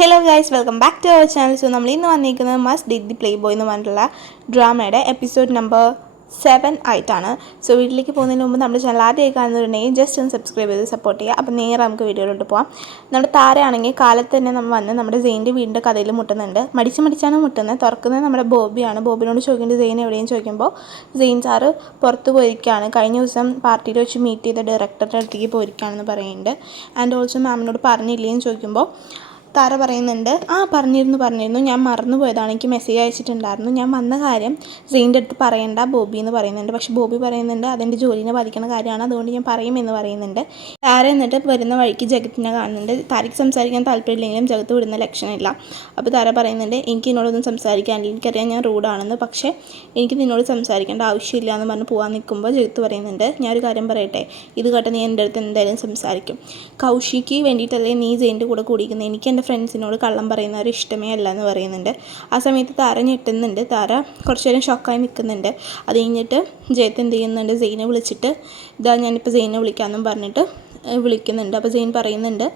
Hello guys, welcome back to our channel. So നമ്മൾ ഇന്ന് വന്നിരിക്കുന്നത് must did the play boy എന്ന് പറഞ്ഞിട്ടുള്ള ഡ്രാമയുടെ എപ്പിസോഡ് നമ്പർ 7 ആയിട്ടാണ്. സോ വീട്ടിലേക്ക് പോകുന്നതിന് മുമ്പ് നമ്മുടെ ചാനൽ ആദ്യമായി കാണുന്നുണ്ടെങ്കിൽ ജസ്റ്റ് ഒന്ന് സബ്സ്ക്രൈബ് ചെയ്ത് സപ്പോർട്ട് ചെയ്യുക. അപ്പോൾ നേരെ നമുക്ക് വീഡിയോയിലോട്ട് പോകാം. നമ്മുടെ താരയാണെങ്കിൽ കാലത്ത് തന്നെ നമ്മൾ വന്ന് നമ്മുടെ സെയിൻ്റെ വീടിൻ്റെ കഥയിൽ മുട്ടുന്നുണ്ട്. മടിച്ചാണ് മുട്ടുന്നത്. തുറക്കുന്നത് നമ്മുടെ ബോബിയാണ്. ബോബിനോട് ചോദിക്കേണ്ടത് സെയിൻ എവിടെയെന്ന് ചോദിക്കുമ്പോൾ സെയിൻ സാറ് പുറത്ത് പോയിരിക്കുകയാണ്. കഴിഞ്ഞ ദിവസം പാർട്ടിയിൽ വെച്ച് മീറ്റ് ചെയ്ത ഡയറക്ടറുടെ അടുത്തേക്ക് പോയിരിക്കുകയാണെന്ന് പറയുന്നുണ്ട്. ആൻഡ് ഓൾസോ മാമിനോട് പറഞ്ഞില്ലേന്ന് ചോദിക്കുമ്പോൾ താര പറയുന്നുണ്ട്, പറഞ്ഞിരുന്നു, ഞാൻ മറന്നു പോയതാണ്, എനിക്ക് മെസ്സേജ് അയച്ചിട്ടുണ്ടായിരുന്നു, ഞാൻ വന്ന കാര്യം സെയിൻ്റെ അടുത്ത് പറയണ്ട ബോബി എന്ന് പറയുന്നുണ്ട്. പക്ഷേ ബോബി പറയുന്നുണ്ട് അതെൻ്റെ ജോലിനെ ബാധിക്കുന്ന കാര്യമാണ്, അതുകൊണ്ട് ഞാൻ പറയുമെന്ന് പറയുന്നുണ്ട്. താര എന്നിട്ട് വരുന്ന വഴിക്ക് ജഗത്തിനെ കാണുന്നുണ്ട്. താരയ്ക്ക് സംസാരിക്കാൻ താല്പര്യമില്ലെങ്കിലും ജഗത്ത് വിടുന്ന ലക്ഷണമില്ല. അപ്പോൾ താര പറയുന്നുണ്ട്, എനിക്ക് നിന്നോടൊന്നും സംസാരിക്കാനില്ല, എനിക്കറിയാം ഞാൻ റൂഡാണെന്ന്, പക്ഷേ എനിക്ക് നിന്നോട് സംസാരിക്കേണ്ട ആവശ്യമില്ല എന്ന് പറഞ്ഞ് പോകാൻ നിൽക്കുമ്പോൾ ജഗത്ത് പറയുന്നുണ്ട്, ഞാനൊരു കാര്യം പറയട്ടെ, ഇത് കേട്ട് നീ എൻ്റെ അടുത്ത് എന്തായാലും സംസാരിക്കും. കൗശിക്ക് വേണ്ടിയിട്ടല്ലേ നീ സെയിൻ്റെ കൂടെ കൂടിയിരിക്കുന്നത്, എനിക്ക് എൻ്റെ ഫ്രണ്ട്സിനോട് കള്ളം പറയുന്നവർ ഇഷ്ടമേ അല്ല എന്ന് പറയുന്നുണ്ട്. ആ സമയത്ത് താര ഞെട്ടുന്നുണ്ട്. താര കുറച്ച് നേരം ഷോക്കായി നിൽക്കുന്നുണ്ട്. അത് കഴിഞ്ഞിട്ട് ജയത്ത് എന്ത് ചെയ്യുന്നുണ്ട്, സെയിനെ വിളിച്ചിട്ട് ഞാനിപ്പോൾ സെയിനെ വിളിക്കാമെന്നും പറഞ്ഞിട്ട് വിളിക്കുന്നുണ്ട്. അപ്പോൾ സെയിൻ പറയുന്നുണ്ട്,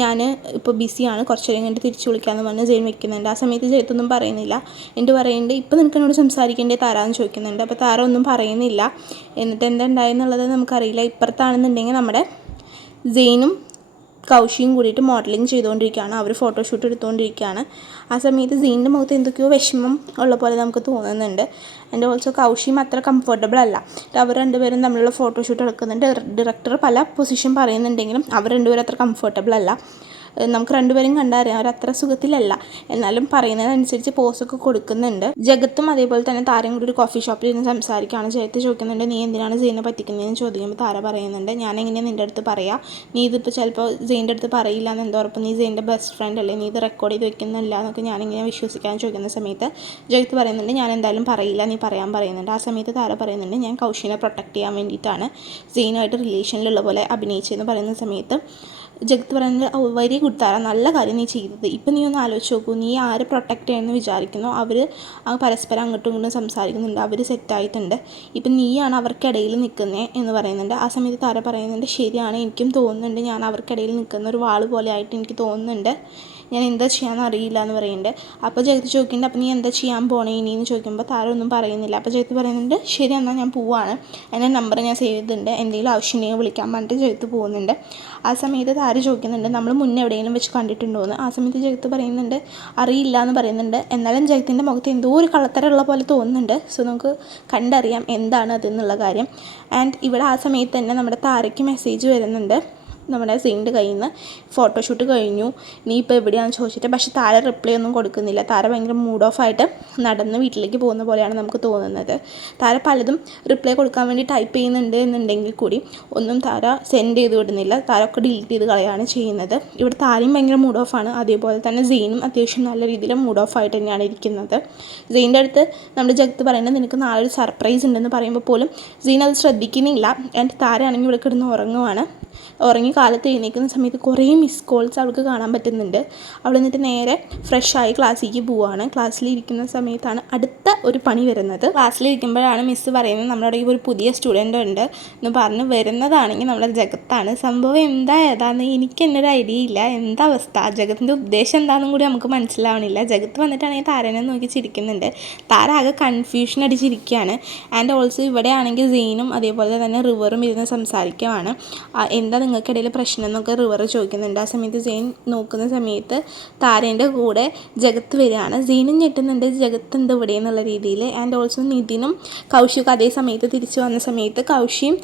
ഞാൻ ഇപ്പോൾ ബിസിയാണ്, കുറച്ച് നേരം കഴിഞ്ഞിട്ട് തിരിച്ച് വിളിക്കാമെന്ന് പറഞ്ഞ് സെയിൻ വെക്കുന്നുണ്ട്. ആ സമയത്ത് ജയത്തൊന്നും പറയുന്നില്ല. എന്നിട്ട് പറയുന്നുണ്ട്, ഇപ്പോൾ നിനക്ക് എന്നോട് സംസാരിക്കേണ്ടേ താരാന്ന് ചോദിക്കുന്നുണ്ട്. അപ്പോൾ താര ഒന്നും പറയുന്നില്ല. എന്നിട്ട് എന്താ ഉണ്ടായെന്നുള്ളത് നമുക്കറിയില്ല. ഇപ്പുറത്താണെന്നുണ്ടെങ്കിൽ നമ്മുടെ സെയിനും കൗശിയും കൂടിയിട്ട് മോഡലിംഗ് ചെയ്തുകൊണ്ടിരിക്കുകയാണ്. അവർ ഫോട്ടോഷൂട്ട് എടുത്തുകൊണ്ടിരിക്കുകയാണ്. ആ സമയത്ത് സീനിൻ്റെ മുഖത്ത് എന്തൊക്കെയോ വിഷമം ഉള്ള പോലെ നമുക്ക് തോന്നുന്നുണ്ട്. ആൻഡ് ഓൾസോ കൗശിയും അത്ര കംഫർട്ടബിൾ അല്ല. അവർ രണ്ടുപേരും തമ്മിലുള്ള ഫോട്ടോഷൂട്ട് എടുക്കുന്നുണ്ട്. ഡയറക്ടർ പല പൊസിഷൻ പറയുന്നുണ്ടെങ്കിലും അവർ രണ്ടുപേരും അത്ര കംഫർട്ടബിൾ അല്ല. നമുക്ക് രണ്ടുപേരും കണ്ടറിയാം അവരത്ര സുഖത്തിലല്ല. എന്നാലും പറയുന്നതനുസരിച്ച് പോസൊക്കെ കൊടുക്കുന്നുണ്ട്. ജഗത്തും അതേപോലെ തന്നെ താരം കൂടി ഒരു കോഫി ഷോപ്പിൽ ഇരുന്ന് സംസാരിക്കുകയാണ്. ജഗത്ത് ചോദിക്കുന്നുണ്ട്, നീ എന്തിനാണ് സെയിനെ പറ്റിക്കുന്നതെന്ന് ചോദിക്കുമ്പോൾ താര പറയുന്നുണ്ട്, ഞാനെങ്ങനെയാണ് നിൻ്റെ അടുത്ത് പറയാം, നീ ഇതിപ്പോൾ ചിലപ്പോൾ സെയിൻ്റെ അടുത്ത് പറയില്ല എന്ന് എന്തോ ഉറപ്പ്, നീ സെയിൻ്റെ ബെസ്റ്റ് ഫ്രണ്ട് അല്ലേ, നീ ഇത് റെക്കോർഡ് ചെയ്ത് വെക്കുന്നില്ല എന്നൊക്കെ ഞാനിങ്ങനെ വിശ്വസിക്കാമെന്ന് ചോദിക്കുന്ന സമയത്ത് ജഗത്ത് പറയുന്നുണ്ട്, ഞാൻ എന്തായാലും പറയില്ല, നീ പറയാൻ പറയുന്നുണ്ട്. ആ സമയത്ത് താര പറയുന്നുണ്ട്, ഞാൻ കൗശിനെ പ്രൊട്ടക്ട് ചെയ്യാൻ വേണ്ടിയിട്ടാണ് സെയിനുമായിട്ട് റിലേഷനിലുള്ള പോലെ അഭിനയിച്ചതെന്ന് പറയുന്ന സമയത്ത് ജഗത്ത് പറയുന്നത്, വെരി ഗുഡ് താര, നല്ല കാര്യം നീ ചെയ്തത്. ഇപ്പം നീ ഒന്ന് ആലോചിച്ച് നോക്കൂ, നീ ആരെ പ്രൊട്ടക്റ്റ് ചെയ്യുമെന്ന് വിചാരിക്കുന്നു, അവർ പരസ്പരം അങ്ങോട്ടും ഇങ്ങോട്ടും സംസാരിക്കുന്നുണ്ട്, അവർ സെറ്റായിട്ടുണ്ട്, ഇപ്പം നീയാണ് അവർക്കിടയിൽ നിൽക്കുന്നത് എന്ന് പറയുന്നുണ്ട്. ആ സമയത്ത് താര പറയുന്നുണ്ട്, ശരിയാണ്, എനിക്കും തോന്നുന്നുണ്ട് ഞാൻ അവർക്കിടയിൽ നിൽക്കുന്ന ഒരു വാൾ പോലെ ആയിട്ട് എനിക്ക് തോന്നുന്നുണ്ട്, ഞാൻ എന്താ ചെയ്യാമെന്ന് അറിയില്ല എന്ന് പറയുന്നുണ്ട്. അപ്പോൾ ജഗത്ത് ചോദിക്കുന്നുണ്ട്, അപ്പോൾ നീ എന്താ ചെയ്യാൻ പോണേ ഇനിയെന്ന് ചോദിക്കുമ്പോൾ താര ഒന്നും പറയുന്നില്ല. അപ്പോൾ ജഗത്ത് പറയുന്നുണ്ട്, ശരി എന്നാൽ ഞാൻ പോവാണ്, എൻ്റെ നമ്പർ ഞാൻ സേവ് ചെയ്തിട്ടുണ്ട്, എന്തെങ്കിലും ആവശ്യമുണ്ടെങ്കിൽ വിളിക്കാൻ പറഞ്ഞിട്ട് ജഗത്ത് പോകുന്നുണ്ട്. ആ സമയത്ത് താര ചോദിക്കുന്നുണ്ട്, നമ്മൾ മുന്നേ എവിടെയെങ്കിലും വെച്ച് കണ്ടിട്ടുണ്ടോ എന്ന്. ആ സമയത്ത് ജഗത്ത് പറയുന്നുണ്ട്, അറിയില്ല എന്ന് പറയുന്നുണ്ട്. എന്നാലും ജഗത്തിൻ്റെ മുഖത്ത് എന്തോ ഒരു കള്ളത്തരമുള്ള പോലെ തോന്നുന്നുണ്ട്. സോ നമുക്ക് കണ്ടറിയാം എന്താണ് അതെന്നുള്ള കാര്യം. ആൻഡ് ഇവിടെ ആ സമയത്ത് തന്നെ നമ്മുടെ താരയ്ക്ക് മെസ്സേജ് വരുന്നുണ്ട്, നമ്മുടെ സെയിൻ്റെ കയ്യിൽ നിന്ന് ഫോട്ടോഷൂട്ട് കഴിഞ്ഞു, നീ ഇപ്പോൾ എവിടെയാണെന്ന് ചോദിച്ചിട്ട്. പക്ഷേ താര റിപ്ലൈ ഒന്നും കൊടുക്കുന്നില്ല. താര ഭയങ്കര മൂഡ് ഓഫ് ആയിട്ട് നടന്ന് വീട്ടിലേക്ക് പോകുന്ന പോലെയാണ് നമുക്ക് തോന്നുന്നത്. താര പലതും റിപ്ലൈ കൊടുക്കാൻ വേണ്ടി ടൈപ്പ് ചെയ്യുന്നുണ്ട് എന്നുണ്ടെങ്കിൽ കൂടി ഒന്നും താര സെൻഡ് ചെയ്ത് വിടുന്നില്ല. താര ഒക്കെ ഡിലീറ്റ് ചെയ്ത് കളയാണ് ചെയ്യുന്നത്. ഇവിടെ താരയും ഭയങ്കര മൂഡ് ഓഫാണ്. അതേപോലെ തന്നെ സെയിനും അത്യാവശ്യം നല്ല രീതിയിൽ മൂഡ് ഓഫ് ആയിട്ട് തന്നെയാണ് ഇരിക്കുന്നത്. സെയിൻ്റെ അടുത്ത് നമ്മുടെ ജഗത്ത് പറയുന്നത്, നിനക്ക് നാളെ ഒരു സർപ്രൈസ് ഉണ്ടെന്ന് പറയുമ്പോൾ പോലും സെയിൻ അത് ശ്രദ്ധിക്കുന്നില്ല. ആൻഡ് താരയാണെങ്കിൽ ഇവിടെ കിടന്ന് ഉറങ്ങുവാണ്. ഉറങ്ങി കാലത്ത് എഴുന്നേൽക്കുന്ന സമയത്ത് കുറേ മിസ് കോൾസ് അവൾക്ക് കാണാൻ പറ്റുന്നുണ്ട്. അവൾ എന്നിട്ട് നേരെ ഫ്രഷായി ക്ലാസ്സിലേക്ക് പോവുകയാണ്. ക്ലാസ്സിലിരിക്കുന്ന സമയത്താണ് അടുത്ത ഒരു പണി വരുന്നത്. ക്ലാസ്സിലിരിക്കുമ്പോഴാണ് മിസ്സ് പറയുന്നത്, നമ്മുടെ ഈ ഒരു പുതിയ സ്റ്റുഡൻ്റ് ഉണ്ട് എന്ന് പറഞ്ഞ് വരുന്നതാണെങ്കിൽ നമ്മുടെ ജഗത്താണ്. സംഭവം ഏതാണെന്ന് എനിക്ക് തന്നെ ഒരു ഐഡിയ ഇല്ല. എന്താ അവസ്ഥ, ജഗത്തിൻ്റെ ഉദ്ദേശം എന്താണെന്നും കൂടി നമുക്ക് മനസ്സിലാവണില്ല. ജഗത്ത് വന്നിട്ടാണെങ്കിൽ താരനെ നോക്കി ചിരിക്കുന്നുണ്ട്. താര ആകെ കൺഫ്യൂഷൻ അടിച്ചിരിക്കുകയാണ്. ആൻഡ് ഓൾസോ ഇവിടെ ആണെങ്കിൽ സെയിനും അതേപോലെ തന്നെ റിവറും ഇരുന്ന് സംസാരിക്കുവാണ്. എന്താ നിങ്ങൾക്കിടയിൽ പ്രശ്നം എന്നൊക്കെ റിവർ ചോദിക്കുന്നുണ്ട്. ആ സമയത്ത് സെയിൻ നോക്കുന്ന സമയത്ത് താരേൻ്റെ കൂടെ ജഗത്ത് വരികയാണ്. സെയിനും ഞെട്ടുന്നുണ്ട്, ജഗത്ത് എന്താ ഇവിടെ എന്നുള്ള രീതിയിൽ. ആൻഡ് ഓൾസോ നിതിനും കൗശിയൊക്കെ അതേ സമയത്ത് തിരിച്ചു വന്ന സമയത്ത് കൗശിയും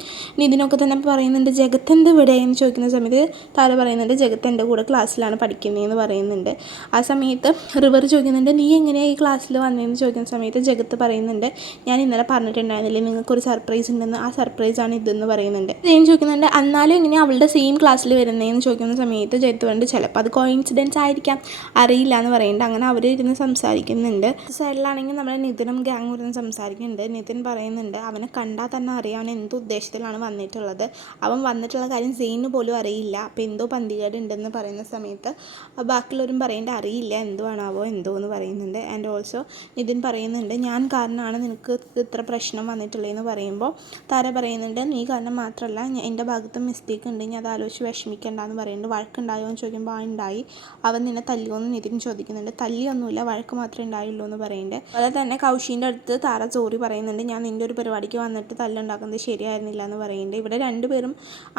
നിതിനൊക്കെ തന്നെ പറയുന്നുണ്ട്, ജഗത്ത് എന്താ ഇവിടെ എന്ന് ചോദിക്കുന്ന സമയത്ത് താര പറയുന്നുണ്ട്, ജഗത്ത് എൻ്റെ കൂടെ ക്ലാസ്സിലാണ് പഠിക്കുന്നതെന്ന് പറയുന്നുണ്ട്. ആ സമയത്ത് റിവർ ചോദിക്കുന്നുണ്ട്, നീ എങ്ങനെയാണ് ഈ ക്ലാസ്സിൽ വന്നതെന്ന് ചോദിക്കുന്ന സമയത്ത് ജഗത്ത് പറയുന്നുണ്ട്, ഞാൻ ഇന്നലെ പറഞ്ഞിട്ടുണ്ടായിരുന്നില്ലേ നിങ്ങൾക്കൊരു സർപ്രൈസ് ഉണ്ടെന്ന്, ആ സർപ്രൈസാണ് ഇതെന്ന് പറയുന്നുണ്ട്. സെയിൻ ചോദിക്കുന്നുണ്ട്, എന്നാലും ഇങ്ങനെ അവളുടെ സെയിം ക്ലാസ്സിൽ വരുന്നതെന്ന് ചോദിക്കുന്ന സമയത്ത് ജയത്ത് കൊണ്ട് ചിലപ്പോൾ അത് കോയിൻസിഡൻസ് ആയിരിക്കാം, അറിയില്ല എന്ന് പറയുന്നുണ്ട്. അങ്ങനെ അവർ ഇരുന്ന് സംസാരിക്കുന്നുണ്ട്. സൈഡിലാണെങ്കിൽ നമ്മുടെ നിതിനും ഗ്യാങ് ഇരുന്ന് സംസാരിക്കുന്നുണ്ട്. നിതിൻ പറയുന്നുണ്ട്, അവനെ കണ്ടാൽ തന്നെ അറിയാം അവൻ എന്ത് ഉദ്ദേശത്തിലാണ് വന്നിട്ടുള്ളത്, അവൻ വന്നിട്ടുള്ള കാര്യം സെയിന് പോലും അറിയില്ല, അപ്പോൾ എന്തോ പന്തികേട് ഉണ്ടെന്ന് പറയുന്ന സമയത്ത് ബാക്കിയുള്ളവരും പറയുന്നുണ്ട്, അറിയില്ല എന്തോ ആണാവോ എന്തോ എന്ന് പറയുന്നുണ്ട്. ആൻഡ് ഓൾസോ നിതിൻ പറയുന്നുണ്ട്, ഞാൻ കാരണമാണ് നിനക്ക് ഇത്ര പ്രശ്നം വന്നിട്ടുള്ളതെന്ന് പറയുമ്പോൾ താര പറയുന്നുണ്ട്, നീ കാരണം മാത്രമല്ല എൻ്റെ ഭാഗത്തും മിസ്റ്റേക്ക് ഉണ്ട്, ഞാൻ അത് ആലോചിച്ച് വിഷമിക്കേണ്ടെന്ന് പറയുന്നുണ്ട്. വഴക്കുണ്ടായോ എന്ന് ചോദിക്കുമ്പോൾ ഉണ്ടായി. അവൻ നിന്നെ തല്ലിയോ എന്ന് നിതിൻ ചോദിക്കുന്നുണ്ട്. തല്ലിയൊന്നുമില്ല, വഴക്ക് മാത്രമേ ഉണ്ടായുള്ളൂ എന്ന് പറയുന്നുണ്ട്. അതുപോലെ തന്നെ കൗശീൻ്റെ അടുത്ത് താര സോറി പറയുന്നുണ്ട്. ഞാൻ നിൻ്റെ ഒരു പരിപാടിക്ക് വന്നിട്ട് തല്ലുണ്ടാക്കുന്നത് ശരിയായിരുന്നില്ല എന്ന് പറയുന്നുണ്ട്. ഇവിടെ രണ്ടുപേരും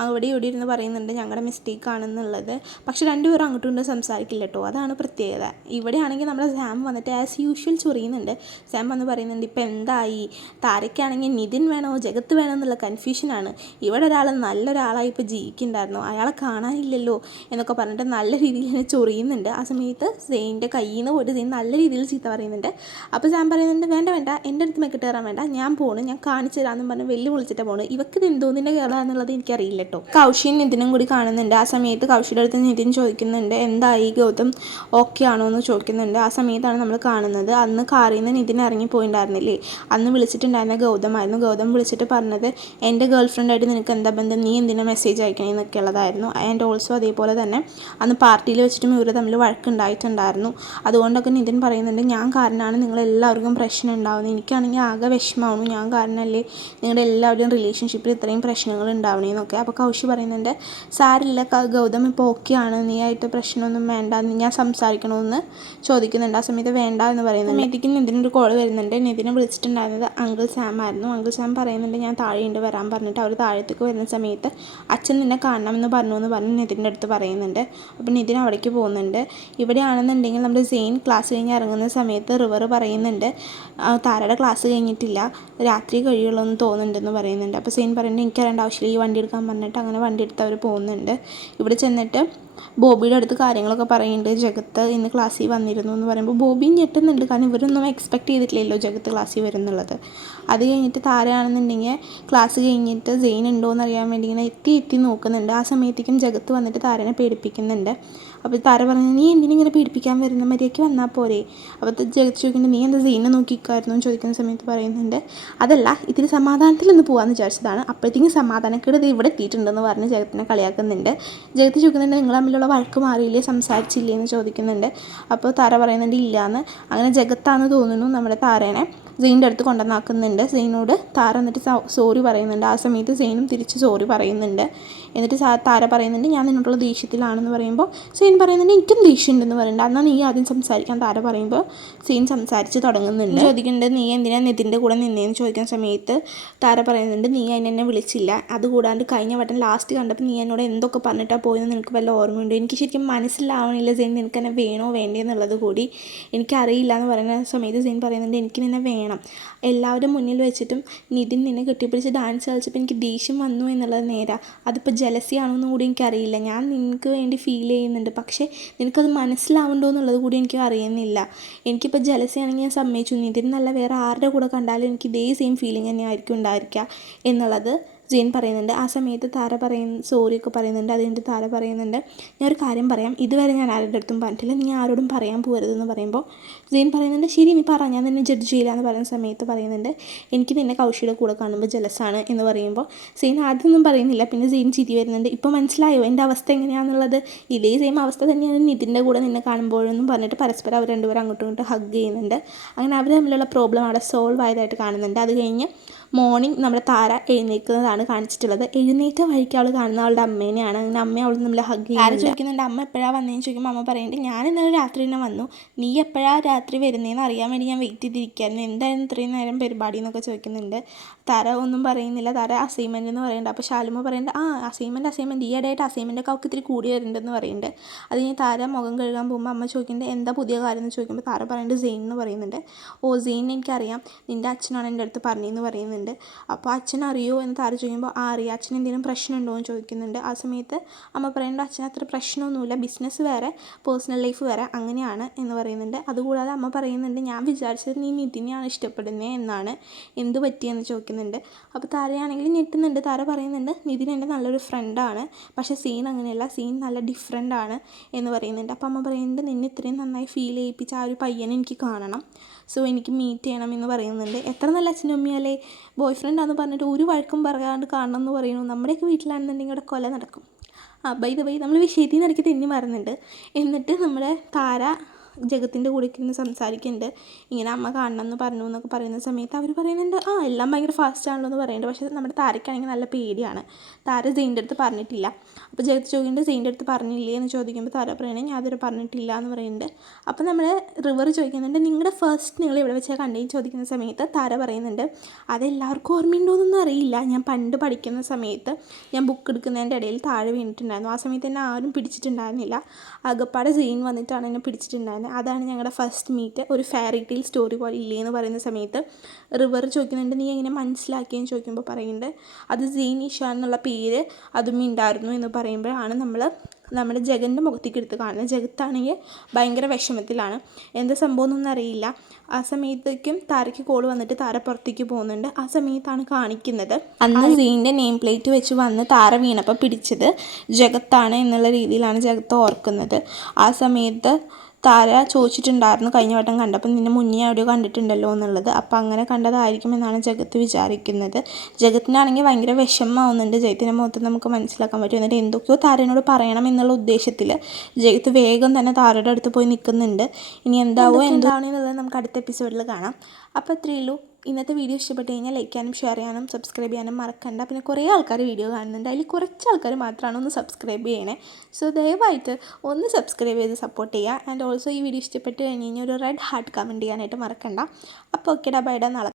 അവിടെ ഇവിടെ ഇരുന്ന് പറയുന്നുണ്ട് ഞങ്ങളുടെ മിസ്റ്റേക്ക് ആണെന്നുള്ളത്. പക്ഷെ രണ്ടുപേരും അങ്ങോട്ടും ഇങ്ങോട്ടും സംസാരിക്കില്ല കേട്ടോ, അതാണ് പ്രത്യേകത. ഇവിടെയാണെങ്കിൽ നമ്മുടെ സാം വന്നിട്ട് ആസ് യൂഷ്വൽ ചൊറിയുന്നുണ്ട്. സാം വന്ന് പറയുന്നുണ്ട് ഇപ്പം എന്തായി, താരയ്ക്കാണെങ്കിൽ നിതിൻ വേണോ ജഗത്ത് വേണോ എന്നുള്ള കൺഫ്യൂഷനാണ്. ഇവിടെ ഒരാൾ നല്ലൊരാളായി ഇപ്പോൾ ജീവിക്കുന്നുണ്ടായിരുന്നു, അയാളെ കാണാനില്ലല്ലോ എന്നൊക്കെ പറഞ്ഞിട്ട് നല്ല രീതിയിൽ തന്നെ ചൊറിയുന്നുണ്ട്. ആ സമയത്ത് സെയിൻ്റെ കയ്യിൽ നിന്ന് പോയിട്ട് സെയിൻ നല്ല രീതിയിൽ ചീത്ത പറയുന്നുണ്ട്. അപ്പോൾ സാം പറയുന്നുണ്ട് വേണ്ട വേണ്ട എൻ്റെ അടുത്ത് മെക്കിട്ട് കയറാൻ വേണ്ട, ഞാൻ പോണ്, ഞാൻ കാണിച്ചു തരാമെന്ന് പറഞ്ഞ് വെല്ലു വിളിച്ചിട്ടാണ് പോകുന്നത്. ഇവർക്ക് ഇത് എന്തോന്നിൻ്റെ കേടാന്നുള്ളത് എനിക്കറിയില്ല കേട്ടോ. കൗശിയും നിതിനും കൂടി കാണുന്നുണ്ട്. ആ സമയത്ത് കൗശിയുടെ അടുത്ത് നിതിൻ ചോദിക്കുന്നുണ്ട് എന്തായി ഗൗതം ഓക്കെ ആണോ എന്ന് ചോദിക്കുന്നുണ്ട്. ആ സമയത്താണ് നമ്മൾ കാണുന്നത് അന്ന് കാറിൽ നിന്ന് നിതിൻ ഇറങ്ങി പോയിട്ടുണ്ടായിരുന്നില്ലേ, അന്ന് വിളിച്ചിട്ടുണ്ടായിരുന്ന ഗൗതമായിരുന്നു. ഗൗതം വിളിച്ചിട്ട് പറഞ്ഞത് എൻ്റെ ഗേൾ ഫ്രണ്ടായിട്ട് നിനക്ക് എന്താ ബന്ധം, നീ എന്തിനാ മെസ്സേജ് അയക്കണേ എന്നൊക്കെ ഉള്ളതായിരുന്നു. ആൻഡ് ഓൾസോ അതേപോലെ തന്നെ അന്ന് പാർട്ടിയിൽ വെച്ചിട്ടും ഇവർ തമ്മിൽ വഴക്കുണ്ടായിട്ടുണ്ടായിരുന്നു. അതുകൊണ്ടൊക്കെ നിതിൻ പറയുന്നുണ്ട് ഞാൻ കാരണമാണ് നിങ്ങളെല്ലാവർക്കും പ്രശ്നം ഉണ്ടാവുന്നത്, എനിക്കാണെങ്കിൽ ആകെ വിഷമമാവുന്നു, ഞാൻ കാരണമല്ലേ നിങ്ങളുടെ എല്ലാവരുടെയും റിലേഷൻഷിപ്പിൽ ഇത്രയും പ്രശ്നങ്ങൾ ഉണ്ടാവണേന്നൊക്കെ. അപ്പോൾ കൗശി പറയുന്നുണ്ട് സാരില്ല ഗൗതം ഇപ്പോൾ ഓക്കെയാണ്, നീ ആയിട്ട് പ്രശ്നമൊന്നും വേണ്ട, ഞാൻ സംസാരിക്കണമെന്ന് ചോദിക്കുന്നുണ്ട്. ആ സമയത്ത് വേണ്ട എന്ന് പറയുന്നത് സമയത്തേക്കും നിതിനൊരു കോൾ വരുന്നുണ്ട്. നിതിനെ വിളിച്ചിട്ടുണ്ടായിരുന്നത് അങ്കിൾ സാം ആയിരുന്നു. അങ്കിൾ സാം പറയുന്നുണ്ട് ഞാൻ താഴെയുണ്ട് വരാൻ പറഞ്ഞിട്ട്. അവർ താഴത്തേക്ക് വരുന്ന സമയത്ത് അച്ഛൻ നിന്നെ കാണണമെന്ന് പറഞ്ഞ് നിതിൻ്റെ അടുത്ത് പറയുന്നുണ്ട്. അപ്പോൾ നിതിൻ അവിടേക്ക് പോകുന്നുണ്ട്. ഇവിടെയാണെന്നുണ്ടെങ്കിൽ നമ്മുടെ സെയിൻ ക്ലാസ് കഴിഞ്ഞ് ഇറങ്ങുന്ന സമയത്ത് റിവർ പറയുന്നുണ്ട് താരയുടെ ക്ലാസ് കഴിഞ്ഞിട്ടില്ല, രാത്രി കഴിയുള്ളൂ എന്ന് തോന്നുന്നുണ്ടെന്ന് പറയുന്നുണ്ട്. അപ്പോൾ സെയിൻ പറയുന്നുണ്ട് എനിക്ക് അറിയേണ്ട ആവശ്യമില്ല, ഈ വണ്ടി എടുക്കാൻ പറഞ്ഞിട്ട് അങ്ങനെ വണ്ടി എടുത്ത് അവർ പോകുന്നുണ്ട്. ഇവിടെ ചെന്നിട്ട് ബോബിയുടെ അടുത്ത് കാര്യങ്ങളൊക്കെ പറയുന്നുണ്ട്. ജഗത്ത് ഇന്ന് ക്ലാസ്സിൽ വന്നിരുന്നു എന്ന് പറയുമ്പോൾ ബോബിയും ഞെട്ടുന്നുണ്ട്, കാരണം ഇവരൊന്നും എക്സ്പെക്ട് ചെയ്തിട്ടില്ലല്ലോ ജഗത്ത് ക്ലാസ്സിൽ വരുന്നുള്ളത്. അത് കഴിഞ്ഞിട്ട് താരയാണെന്നുണ്ടെങ്കിൽ ക്ലാസ് കഴിഞ്ഞിട്ട് സെയിൻ ഉണ്ടോ എന്ന് അറിയാൻ വേണ്ടി ഇങ്ങനെ എത്തി നോക്കുന്നുണ്ട്. ആ സമയത്തേക്കും ജഗത്ത് വന്നിട്ട് താരനെ പേടിപ്പിക്കുന്നുണ്ട്. അപ്പോൾ താര പറഞ്ഞു നീ എന്തിനിങ്ങനെ പേടിപ്പിക്കാൻ വരുന്ന, മര്യാദയ്ക്ക് വന്നാൽ പോരെ. അപ്പോൾ ജഗത്ത് ചോദിക്കുന്നുണ്ട് നീ എന്താ സെയിനെ നോക്കിക്കായിരുന്നു എന്ന് ചോദിക്കുന്ന സമയത്ത് പറയുന്നുണ്ട് അതല്ല ഇതിൽ സമാധാനത്തിലൊന്ന് പോകാമെന്ന് വിചാരിച്ചതാണ്, അപ്പോഴത്തേക്കും സമാധാനക്കേട് ഇത് ഇവിടെ എത്തിയിട്ടുണ്ടെന്ന് പറഞ്ഞ് ജഗത്തിനെ കളിയാക്കുന്നുണ്ട്. ജഗത്ത് ചോദിക്കുന്നുണ്ട് നിങ്ങൾ തമ്മിലുള്ള വഴക്ക് മാറിയില്ലേ, സംസാരിച്ചില്ലേ എന്ന് ചോദിക്കുന്നുണ്ട്. അപ്പോൾ താര പറയുന്നുണ്ട് ഇല്ലയെന്ന്. അങ്ങനെ ജഗത്താന്ന് തോന്നുന്നു നമ്മുടെ താരേനെ സെയിൻ്റെ അടുത്ത് കൊണ്ടുവന്നാക്കുന്നുണ്ട്. സെയിനോട് താര എന്നിട്ട് സോറി പറയുന്നുണ്ട്. ആ സമയത്ത് സെയിനും തിരിച്ച് സോറി പറയുന്നുണ്ട്. എന്നിട്ട് താര പറയുന്നുണ്ട് ഞാൻ നിന്നോടുള്ള ദേഷ്യത്തിലാണെന്ന് പറയുമ്പോൾ സെയിൻ പറയുന്നുണ്ട് എനിക്കും ദേഷ്യമുണ്ടെന്ന് പറയുന്നുണ്ട്. എന്നാൽ നീ ആദ്യം സംസാരിക്കാൻ താര പറയുമ്പോൾ സെയിൻ സംസാരിച്ച് തുടങ്ങുന്നുണ്ട്. ചോദിക്കുന്നുണ്ട് നീ എന്തിനാ നിതിൻ്റെ കൂടെ നിന്നേന്ന് ചോദിക്കുന്ന സമയത്ത് താര പറയുന്നുണ്ട് നീ എന്നെ വിളിച്ചില്ല, അതുകൂടാണ്ട് കഴിഞ്ഞ വട്ടം ലാസ്റ്റ് കണ്ടപ്പോൾ നീ എന്നോട് എന്തൊക്കെ പറഞ്ഞിട്ടാണ് പോയെന്ന് നിനക്ക് വല്ല ഓർമ്മയുണ്ട്, എനിക്ക് ശരിക്കും മനസ്സിലാവണില്ല സെയിൻ നിനക്ക് എന്നെ വേണോ വേണ്ടേ എന്നുള്ളത് കൂടി എനിക്കറിയില്ല എന്ന് പറയുന്ന സമയത്ത് സെയിൻ പറയുന്നുണ്ട് എനിക്ക് നിന്നെ വേണം, എല്ലാവരും മുന്നിൽ വെച്ചിട്ടും നിതിൻ നിന്നെ കെട്ടിപ്പിടിച്ച് ഡാൻസ് കളിച്ചപ്പോൾ എനിക്ക് ദേഷ്യം വന്നു എന്നുള്ളത് നേരാ, അതിപ്പോൾ ജലസി ആണെന്നും കൂടി എനിക്കറിയില്ല, ഞാൻ നിനക്ക് വേണ്ടി ഫീൽ ചെയ്യുന്നുണ്ട്, പക്ഷേ നിനക്കത് മനസ്സിലാവുണ്ടോ എന്നുള്ളത് കൂടി എനിക്ക് അറിയുന്നില്ല, എനിക്കിപ്പോൾ ജലസി ആണെങ്കിൽ ഞാൻ സമ്മതിച്ചു, നിതിൻ നല്ല വേറെ ആരുടെ കൂടെ കണ്ടാലും എനിക്ക് ഇതേ സെയിം ഫീലിംഗ് തന്നെ ആയിരിക്കും ഉണ്ടായിരിക്കുക എന്നുള്ളത് ജെയിൻ പറയുന്നുണ്ട്. ആ സമയത്ത് താര സോറിയൊക്കെ പറയുന്നുണ്ട്. അതുകൊണ്ട് താര പറയുന്നുണ്ട് ഞാനൊരു കാര്യം പറയാം, ഇതുവരെ ഞാൻ ആരുടെ അടുത്തും പറഞ്ഞിട്ടില്ല, നീ ആരോടും പറയാൻ പോകരുതെന്ന് പറയുമ്പോൾ ജെയിൻ പറയുന്നുണ്ട് ശരി നീ പറ, ഞാൻ നിന്നെ ജഡ്ജ് ചെയ്യില്ല എന്ന് പറയുന്ന സമയത്ത് പറയുന്നുണ്ട് എനിക്ക് നിന്നെ കൗശിയുടെ കൂടെ കാണുമ്പോൾ ജലസാണ് എന്ന് പറയുമ്പോൾ സെയിൻ ആദ്യമൊന്നും പറയുന്നില്ല. പിന്നെ സെയിൻ ചിരി വരുന്നുണ്ട്. ഇപ്പോൾ മനസ്സിലായോ എൻ്റെ അവസ്ഥ എങ്ങനെയാണെന്നുള്ളത്, ഇതേ സെയിം അവസ്ഥ തന്നെയാണ് നിതിൻ്റെ കൂടെ നിന്നെ കാണുമ്പോഴെന്നും പറഞ്ഞിട്ട് പരസ്പരം അവർ രണ്ടുപേരും അങ്ങോട്ടും ഇങ്ങോട്ടും ഹഗ് ചെയ്യുന്നുണ്ട്. അങ്ങനെ അവർ തമ്മിലുള്ള പ്രോബ്ലം അവിടെ സോൾവ് ആയതായിട്ട് കാണുന്നുണ്ട്. അത് കഴിഞ്ഞ് മോർണിംഗ് നമ്മുടെ താര എഴുന്നേൽക്കുന്നതാണ് കാണിച്ചിട്ടുള്ളത്. എഴുന്നേറ്റ വഴിക്ക് അവൾ കാണുന്ന അവളുടെ അമ്മേനെയാണ്. അങ്ങനെ അമ്മ അവൾ നമ്മൾ ഹഗ് ചെയ്യുന്നത്. താര ചോദിക്കുന്നുണ്ട് അമ്മ എപ്പോഴാണ് വന്നതെന്ന് ചോദിക്കുമ്പോൾ അമ്മ പറയുന്നുണ്ട് ഞാൻ ഇന്നലെ രാത്രി തന്നെ വന്നു, നീ എപ്പോഴാണ് രാത്രി വരുന്നതെന്ന് അറിയാൻ വേണ്ടി ഞാൻ വെയിറ്റ് ചെയ്തിരിക്കുകയായിരുന്നു, എന്തായിരുന്നു ഇത്രയും നേരം പരിപാടി എന്നൊക്കെ ചോദിക്കുന്നുണ്ട്. താര ഒന്നും പറയുന്നില്ല. താര അസൈൻമെൻറ്റ് എന്ന് പറയുന്നുണ്ട്. അപ്പോൾ ശാലുമ പറയുന്നുണ്ട് അസൈൻമെൻറ്റ് ഈ ഇടയായിട്ട് അസൈൻമെൻറ്റൊക്കെ അവൾക്ക് ഇത്തിരി കൂടി വരുന്നുണ്ടെന്ന് പറയുന്നുണ്ട്. അത് കഴിഞ്ഞ് താര മുഖം കഴുകാൻ പോകുമ്പോൾ അമ്മ ചോദിക്കുന്നുണ്ട് എന്താ പുതിയ കാര്യം എന്ന് ചോദിക്കുമ്പോൾ താര പറയുന്നുണ്ട് സെയിൻ എന്ന് പറയുന്നുണ്ട്. സെയിൻ എനിക്കറിയാം, നിൻ്റെ അച്ഛനാണ് എൻ്റെ അടുത്ത് പറഞ്ഞതെന്ന് പറയുന്നുണ്ട്. അപ്പോൾ അച്ഛൻ അറിയോ എന്ന് താര ചോദിക്കുമ്പോൾ അറിയാം, അച്ഛൻ എന്തെങ്കിലും പ്രശ്നമുണ്ടോ എന്ന് ചോദിക്കുന്നുണ്ട്. ആ സമയത്ത് അമ്മ പറയുന്നുണ്ട് അച്ഛൻ അത്ര പ്രശ്നമൊന്നുമില്ല, ബിസിനസ് വേറെ പേഴ്സണൽ ലൈഫ് വേറെ അങ്ങനെയാണ് എന്ന് പറയുന്നുണ്ട്. അതുകൂടാതെ അമ്മ പറയുന്നുണ്ട് ഞാൻ വിചാരിച്ചത് നീ നിതിനെയാണ് ഇഷ്ടപ്പെടുന്നത് എന്നാണ്, എന്ത് പറ്റിയെന്ന് ചോദിക്കുന്നുണ്ട്. അപ്പോൾ താരയാണെങ്കിൽ ഞെട്ടുന്നുണ്ട്. താര പറയുന്നുണ്ട് നിതിൻ എൻ്റെ നല്ലൊരു ഫ്രണ്ടാണ്, പക്ഷേ സീൻ അങ്ങനെയല്ല, സീൻ നല്ല ഡിഫറെൻ്റ് ആണ് എന്ന് പറയുന്നുണ്ട്. അപ്പോൾ അമ്മ പറയുന്നുണ്ട് നിന്നെ ഇത്രയും നന്നായി ഫീൽ ചെയ്യിപ്പിച്ച ആ ഒരു പയ്യനെ എനിക്ക് കാണണം, സോ എനിക്ക് മീറ്റ് ചെയ്യണം എന്ന് പറയുന്നുണ്ട്. എത്ര നല്ല അച്ഛനും അമ്മയല്ലേ, ബോയ് ഫ്രണ്ടാന്ന് പറഞ്ഞിട്ട് ഒരു വഴക്കും പറയാണ്ട് കാണണം എന്ന് പറയുന്നു. നമ്മുടെയൊക്കെ വീട്ടിലാണെന്നുണ്ടെങ്കിൽ ഇവിടെ കൊല നടക്കും. ബൈ നമ്മൾ വിഷയത്തിൽ നിന്ന് ഇടയ്ക്ക് തെന്നി മറന്നുണ്ട്. എന്നിട്ട് നമ്മുടെ താര ജഗത്തിൻ്റെ കൂടെ ഇരുന്ന് സംസാരിക്കുന്നുണ്ട്. ഇങ്ങനെ അമ്മ കാണണം എന്ന് പറഞ്ഞു എന്നൊക്കെ പറയുന്ന സമയത്ത് അവർ പറയുന്നുണ്ട് എല്ലാം ഭയങ്കര ഫാസ്റ്റ് ആണല്ലോ എന്ന് പറയുന്നുണ്ട്. പക്ഷേ നമ്മുടെ താരയ്ക്കാണെങ്കിൽ നല്ല പേടിയാണ്. താര സെയിൻ്റെ അടുത്ത് പറഞ്ഞിട്ടില്ല. അപ്പോൾ ജഗത്ത് ചോദിക്കുന്നുണ്ട് സെയിൻ്റെ അടുത്ത് പറഞ്ഞില്ലേ എന്ന് ചോദിക്കുമ്പോൾ താര പറയണേ ഞാൻ അതുവരെ പറഞ്ഞിട്ടില്ല എന്ന് പറയുന്നുണ്ട്. അപ്പോൾ നമ്മൾ റിവർ ചോദിക്കുന്നുണ്ട് നിങ്ങളുടെ ഫസ്റ്റ് നിങ്ങൾ ഇവിടെ വെച്ചാൽ കണ്ടേന്ന് ചോദിക്കുന്ന സമയത്ത് താര പറയുന്നുണ്ട് അതെല്ലാവർക്കും ഓർമ്മയുണ്ടോയെന്നൊന്നും അറിയില്ല. ഞാൻ പണ്ട് പഠിക്കുന്ന സമയത്ത് ഞാൻ ബുക്ക് എടുക്കുന്നതിൻ്റെ ഇടയിൽ താഴെ വീണിട്ടുണ്ടായിരുന്നു. ആ സമയത്ത് എന്നെ ആരും പിടിച്ചിട്ടുണ്ടായിരുന്നില്ല. ആകപ്പാടെ സെയിൻ വന്നിട്ടാണ് എന്നെ പിടിച്ചിട്ടുണ്ടായിരുന്നത്. അതാണ് ഞങ്ങളുടെ ഫസ്റ്റ് മീറ്റ്. ഒരു ഫെയറി ടെയിൽ സ്റ്റോറി പോലെ ഇല്ലേ എന്ന് പറയുന്ന സമയത്ത് റിവർ ചോദിക്കുന്നുണ്ട് നീ എങ്ങനെ മനസ്സിലാക്കിയെന്ന് ചോദിക്കുമ്പോൾ പറയുന്നുണ്ട് അത് സെയിൻ ഇഷാൻ എന്നുള്ള പേര് അതും ഉണ്ടായിരുന്നു എന്ന് പറയുമ്പോഴാണ് നമ്മുടെ ജഗൻ്റെ മുഖത്തേക്ക് എടുത്ത് കാണുന്നത്. ജഗത്താണെങ്കിൽ ഭയങ്കര വിഷമത്തിലാണ്. എന്താ സംഭവം എന്നൊന്നും അറിയില്ല. ആ സമയത്തേക്കും താരയ്ക്ക് കോൾ വന്നിട്ട് താര പുറത്തേക്ക് പോകുന്നുണ്ട്. ആ സമയത്താണ് കാണിക്കുന്നത് അന്ന് സെയിൻ്റെ നെയിം പ്ലേറ്റ് വെച്ച് വന്ന് താര വീണപ്പോൾ പിടിച്ചത് ജഗത്താണ് എന്നുള്ള രീതിയിലാണ് ജഗത്ത് ഓർക്കുന്നത്. ആ സമയത്ത് താര ചോദിച്ചിട്ടുണ്ടായിരുന്നു കഴിഞ്ഞ വട്ടം കണ്ടപ്പോൾ നിന്നെ മുന്നേ എവിടെയോ കണ്ടിട്ടുണ്ടല്ലോ എന്നുള്ളത്. അപ്പോൾ അങ്ങനെ കണ്ടതായിരിക്കുമെന്നാണ് ജഗത്ത് വിചാരിക്കുന്നത്. ജഗത്തിനാണെങ്കിൽ ഭയങ്കര വിഷമമാവുന്നുണ്ട്. ജഗത്തിൻ്റെ മുഖത്ത് നമുക്ക് മനസ്സിലാക്കാൻ പറ്റും. എന്നിട്ട് എന്തൊക്കെയോ താരനോട് പറയണം എന്നുള്ള ഉദ്ദേശത്തിൽ ജഗത്ത് വേഗം തന്നെ താരയുടെ അടുത്ത് പോയി നിൽക്കുന്നുണ്ട്. ഇനി എന്താണെന്നുള്ളത് നമുക്ക് അടുത്ത എപ്പിസോഡിൽ കാണാം. അപ്പോൾ ഇത്രയേ ഉള്ളൂ. ഇന്നത്തെ വീഡിയോ ഇഷ്ടപ്പെട്ട് കഴിഞ്ഞാൽ ലൈക്ക് ചെയ്യാനും ഷെയർ ചെയ്യാനും സബ്സ്ക്രൈബ് ചെയ്യാനും മറക്കണ്ട. പിന്നെ കുറേ ആൾക്കാർ വീഡിയോ കാണുന്നുണ്ട്. അതിൽ കുറച്ച് ആൾക്കാർ മാത്രമാണ് ഒന്ന് സബ്സ്ക്രൈബ് ചെയ്യണേ. സോ ദയവായിട്ട് ഒന്ന് സബ്സ്ക്രൈബ് ചെയ്ത് സപ്പോർട്ട് ചെയ്യുക. ആൻഡ് ഓൾസോ ഈ വീഡിയോ ഇഷ്ടപ്പെട്ട് കഴിഞ്ഞ് കഴിഞ്ഞാൽ ഒരു റെഡ് ഹാർട്ട് കമൻറ്റ് ചെയ്യാനായിട്ട് മറക്കണ്ട. അപ്പോൾ ഓക്കേടാ ബൈഡാ നാളെ.